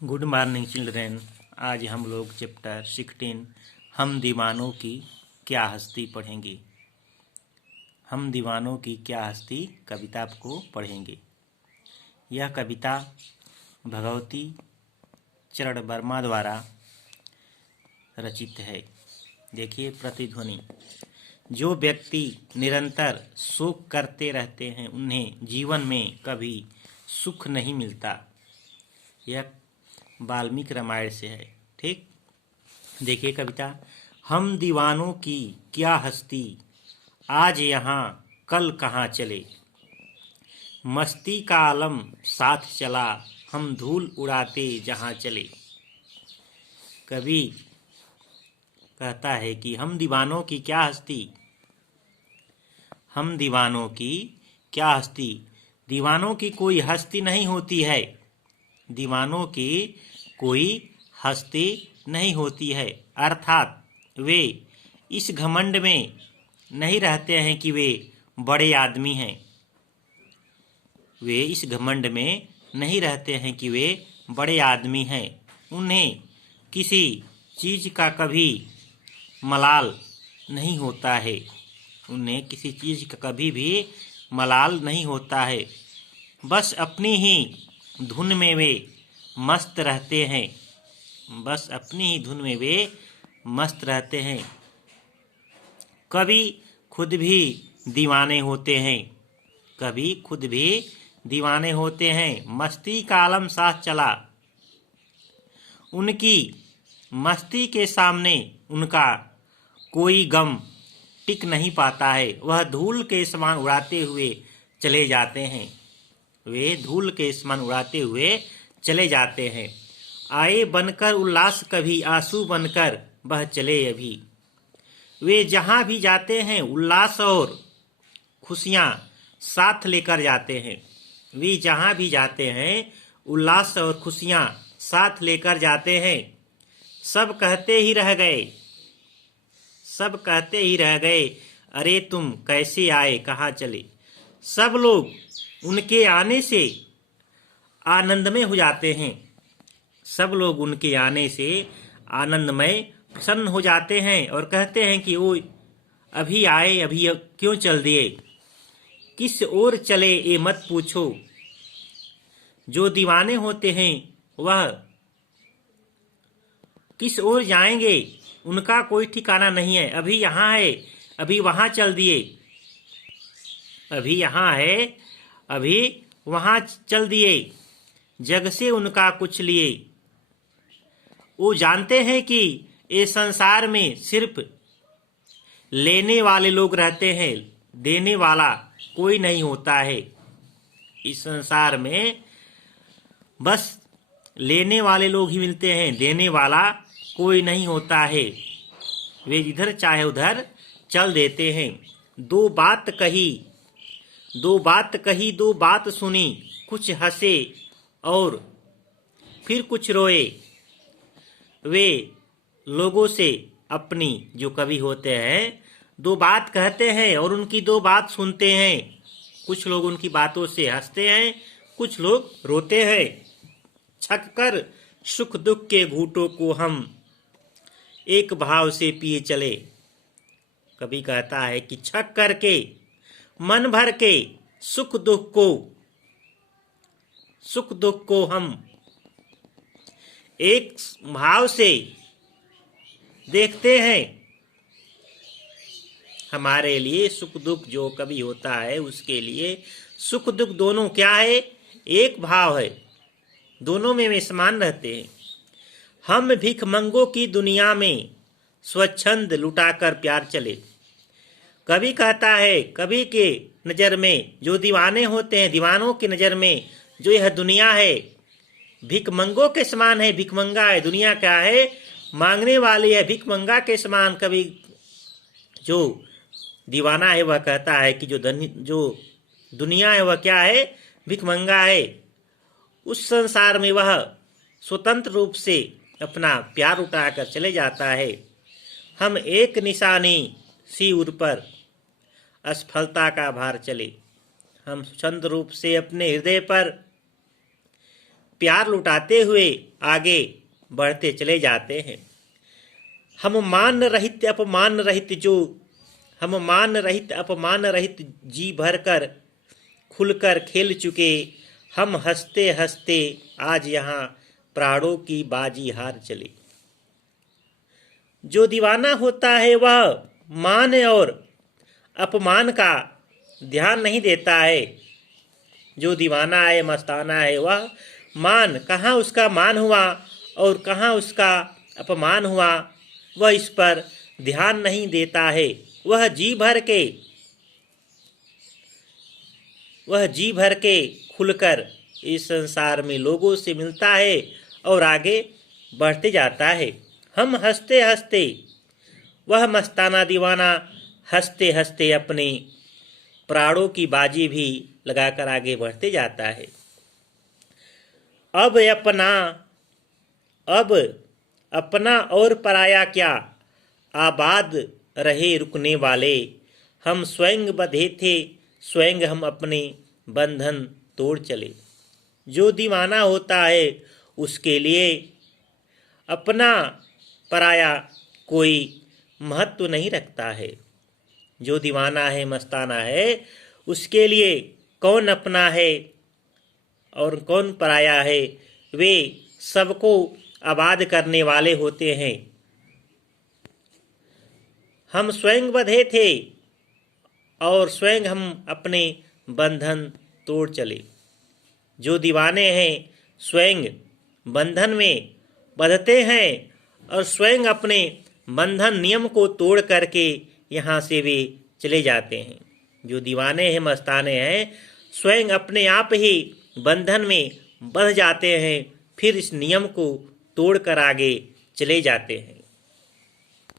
Good morning children. आज हम लोग चैप्टर 16 हम दीवानों की क्या हस्ती पढ़ेंगे। हम दीवानों की क्या हस्ती कविता को पढ़ेंगे। यह कविता भगवती चरण वर्मा द्वारा रचित है। देखिए प्रतिध्वनि। जो व्यक्ति निरंतर शोक करते रहते हैं उन्हें जीवन में कभी सुख नहीं मिलता। यह वाल्मीकि रामायण से है। ठीक, देखिए कविता। हम दीवानों की क्या हस्ती, आज यहाँ कल कहाँ चले। मस्ती का आलम साथ चला, हम धूल उड़ाते जहाँ चले। कवि कहता है कि हम दीवानों की क्या हस्ती, हम दीवानों की क्या हस्ती। दीवानों की कोई हस्ती नहीं होती है, दीवानों की कोई हस्ती नहीं होती है। अर्थात वे इस घमंड में नहीं रहते हैं कि वे बड़े आदमी हैं। वे इस घमंड में नहीं रहते हैं कि वे बड़े आदमी हैं। उन्हें किसी चीज का कभी मलाल नहीं होता है। उन्हें किसी चीज का कभी भी मलाल नहीं होता है। बस अपनी ही धुन में वे मस्त रहते हैं। बस अपनी ही धुन में वे मस्त रहते हैं। कभी खुद भी दीवाने होते हैं, कभी खुद भी दीवाने होते हैं। मस्ती का आलम साथ चला, उनकी मस्ती के सामने उनका कोई गम टिक नहीं पाता है। वह धूल के समान उड़ाते हुए चले जाते हैं। वे धूल के समान उड़ाते हुए चले जाते हैं। आए बनकर उल्लास, कभी आंसू बनकर बह चले अभी। वे जहां भी जाते हैं उल्लास और खुशियां साथ लेकर जाते हैं। वे जहां भी जाते हैं उल्लास और खुशियां साथ लेकर जाते हैं। सब कहते ही रह गए, सब कहते ही रह गए, अरे तुम कैसे आए कहाँ चले। सब लोग उनके आने से आनंदमय हो जाते हैं। सब लोग उनके आने से आनंदमय प्रसन्न हो जाते हैं और कहते हैं कि ओ अभी आए, अभी क्यों चल दिए। किस ओर चले ये मत पूछो, जो दीवाने होते हैं वह किस ओर जाएंगे उनका कोई ठिकाना नहीं है। अभी यहाँ है, अभी वहां चल दिए। अभी यहाँ है, अभी वहां चल दिए। जग से उनका कुछ लिए। वो जानते हैं कि ये संसार में सिर्फ लेने वाले लोग रहते हैं, देने वाला कोई नहीं होता है। इस संसार में बस लेने वाले लोग ही मिलते हैं, देने वाला कोई नहीं होता है। वे जिधर चाहे उधर चल देते हैं। दो बात कही, दो बात कही, दो बात सुनी, कुछ हंसे और फिर कुछ रोए। वे लोगों से अपनी, जो कवि होते हैं, दो बात कहते हैं और उनकी दो बात सुनते हैं। कुछ लोग उनकी बातों से हंसते हैं, कुछ लोग रोते हैं। छक कर सुख दुख के घूंटों को हम एक भाव से पिए चले। कवि कहता है कि छक करके मन भर के सुख दुख को हम एक भाव से देखते हैं। हमारे लिए सुख दुख जो कभी होता है उसके लिए सुख दुख दोनों क्या है, एक भाव है। दोनों में वे समान रहते हैं। हम भिखमंगों की दुनिया में स्वच्छंद लुटाकर प्यार चले। कवि कहता है, कवि के नजर में जो दीवाने होते हैं, दीवानों की नजर में जो यह दुनिया है भिखमंगों के समान है। भिखमंगा है, दुनिया क्या है, मांगने वाली है। भिखमंगा के समान कवि जो दीवाना है वह कहता है कि जो दुनिया है वह क्या है, भिखमंगा है। उस संसार में वह स्वतंत्र रूप से अपना प्यार उठाकर चले जाता है। हम एक निशानी सी उर पर असफलता का भार चले। हम स्वतंत्र रूप से अपने हृदय पर प्यार लुटाते हुए आगे बढ़ते चले जाते हैं। हम मान रहित अपमान रहित जी भर कर खुलकर खेल चुके, हम हंसते हंसते आज यहाँ प्राणों की बाजी हार चले। जो दीवाना होता है वह मान और अपमान का ध्यान नहीं देता है। जो दीवाना है, मस्ताना है, वह मान, कहाँ उसका मान हुआ और कहाँ उसका अपमान हुआ, वह इस पर ध्यान नहीं देता है। वह जी भर के खुलकर इस संसार में लोगों से मिलता है और आगे बढ़ते जाता है। हम हंसते हंसते, वह मस्ताना दीवाना हंसते हंसते अपने प्राणों की बाजी भी लगाकर आगे बढ़ते जाता है। अब अपना और पराया क्या, आबाद रहे रुकने वाले। हम स्वयं बंधे थे, स्वयं हम अपने बंधन तोड़ चले। जो दीवाना होता है उसके लिए अपना पराया कोई महत्व नहीं रखता है। जो दीवाना है, मस्ताना है, उसके लिए कौन अपना है और कौन पराया है, वे सबको आबाद करने वाले होते हैं। हम स्वयं बंधे थे और स्वयं हम अपने बंधन तोड़ चले। जो दीवाने हैं स्वयं बंधन में बंधते हैं और स्वयं अपने बंधन नियम को तोड़ करके यहाँ से वे चले जाते हैं। जो दीवाने हैं, मस्ताने हैं, स्वयं अपने आप ही बंधन में बंध जाते हैं, फिर इस नियम को तोड़ कर आगे चले जाते हैं।